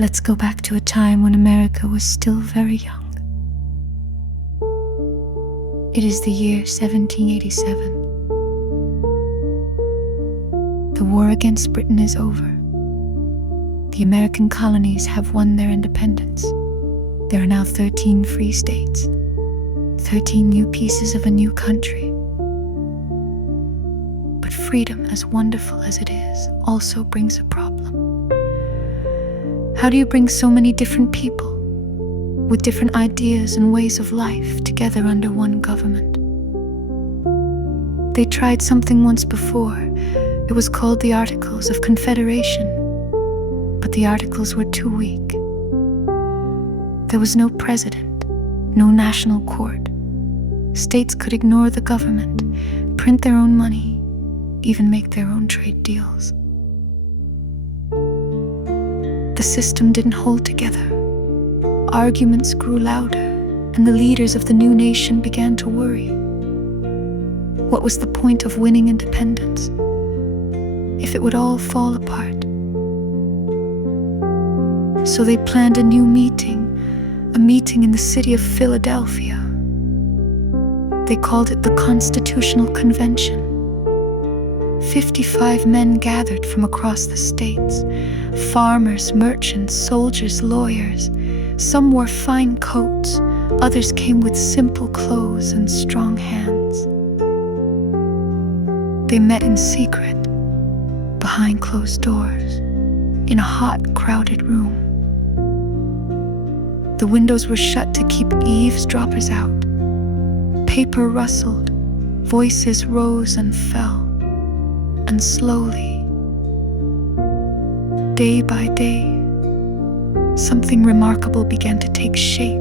Let's go back to a time when America was still very young. It is the year 1787. The war against Britain is over. The American colonies have won their independence. There are now 13 free states, 13 new pieces of a new country. But freedom, as wonderful as it is, also brings a problem. How do you bring so many different people with different ideas and ways of life together under one government? They tried something once before. It was called the Articles of Confederation, but the articles were too weak. There was no president, no national court. States could ignore the government, print their own money, even make their own trade deals. The system didn't hold together. Arguments grew louder, and the leaders of the new nation began to worry. What was the point of winning independence if it would all fall apart? So they planned a new meeting, a meeting in the city of Philadelphia. They called it the Constitutional Convention. 55 men gathered from across the states. Farmers, merchants, soldiers, lawyers. Some wore fine coats, others came with simple clothes and strong hands. They met in secret, behind closed doors, in a hot, crowded room. The windows were shut to keep eavesdroppers out. Paper rustled, voices rose and fell, and slowly, day by day, something remarkable began to take shape.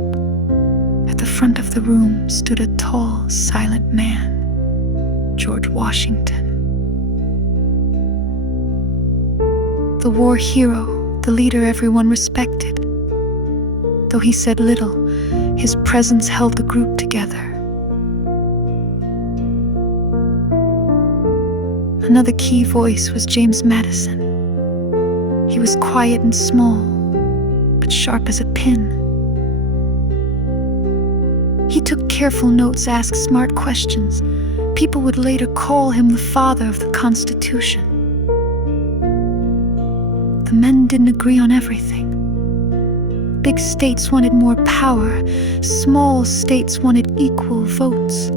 At the front of the room stood a tall, silent man, George Washington. The war hero, the leader everyone respected. Though he said little, his presence held the group together. Another key voice was James Madison. He was quiet and small, but sharp as a pin. He took careful notes, asked smart questions. People would later call him the father of the Constitution. The men didn't agree on everything. Big states wanted more power. Small states wanted equal votes.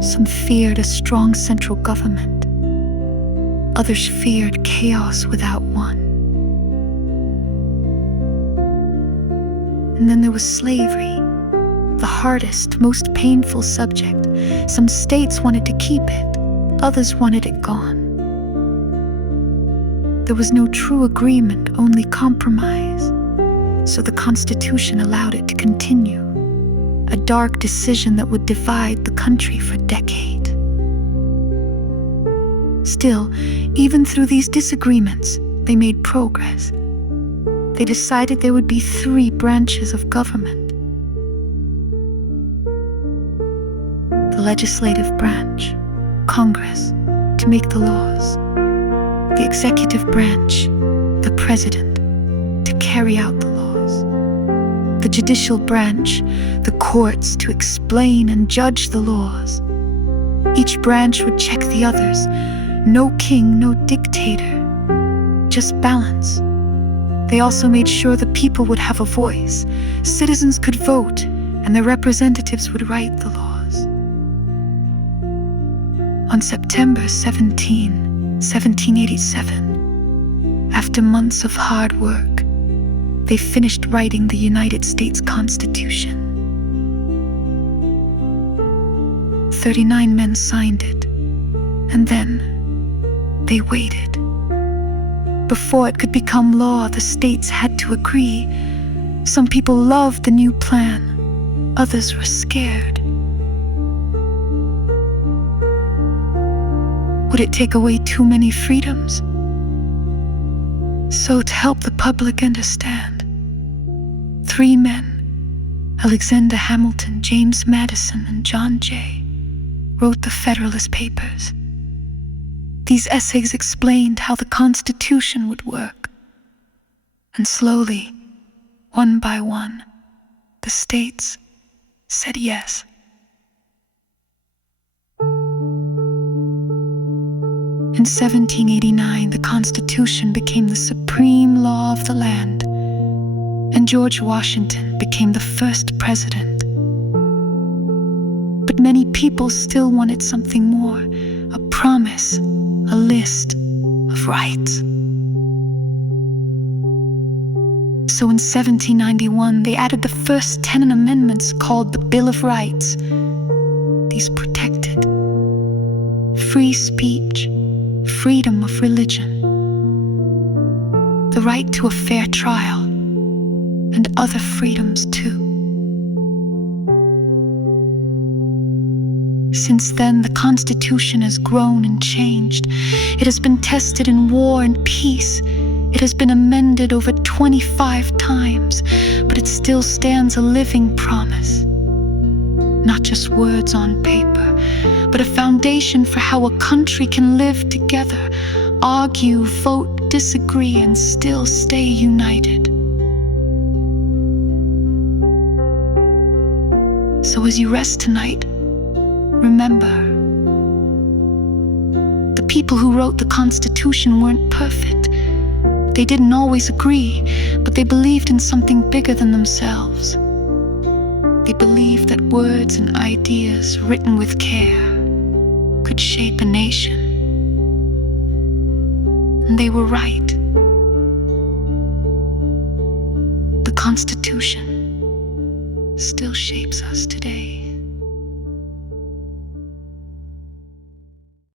Some feared a strong central government. Others feared chaos without one. And then there was slavery, the hardest, most painful subject. Some states wanted to keep it, others wanted it gone. There was no true agreement, only compromise. So the Constitution allowed it to continue, a dark decision that would divide the country for decades. Still, even through these disagreements, they made progress. They decided there would be 3 branches of government. The legislative branch, Congress, to make the laws. The executive branch, the president, to carry out the laws. The judicial branch, the courts, to explain and judge the laws. Each branch would check the others. No king, no dictator, just balance. They also made sure the people would have a voice. Citizens could vote, and their representatives would write the laws. On September 17, 1787, after months of hard work, they finished writing the United States Constitution. 39 men signed it, and then they waited. Before it could become law, the states had to agree. Some people loved the new plan, others were scared. Would it take away too many freedoms? So, to help the public understand, 3 men, Alexander Hamilton, James Madison, and John Jay, wrote the Federalist Papers. These essays explained how the Constitution would work. And slowly, one by one, the states said yes. In 1789, the Constitution became the supreme law of the land, and George Washington became the first president. But many people still wanted something more, a promise, a list of rights. So in 1791, they added the first 10 amendments called the Bill of Rights. These protected free speech, freedom of religion, the right to a fair trial, and other freedoms too. Since then, the Constitution has grown and changed. It has been tested in war and peace. It has been amended over 25 times, but it still stands a living promise. Not just words on paper, but a foundation for how a country can live together, argue, vote, disagree, and still stay united. So as you rest tonight, remember, the people who wrote the Constitution weren't perfect. They didn't always agree, but they believed in something bigger than themselves. They believed that words and ideas written with care could shape a nation. And they were right. The Constitution still shapes us today.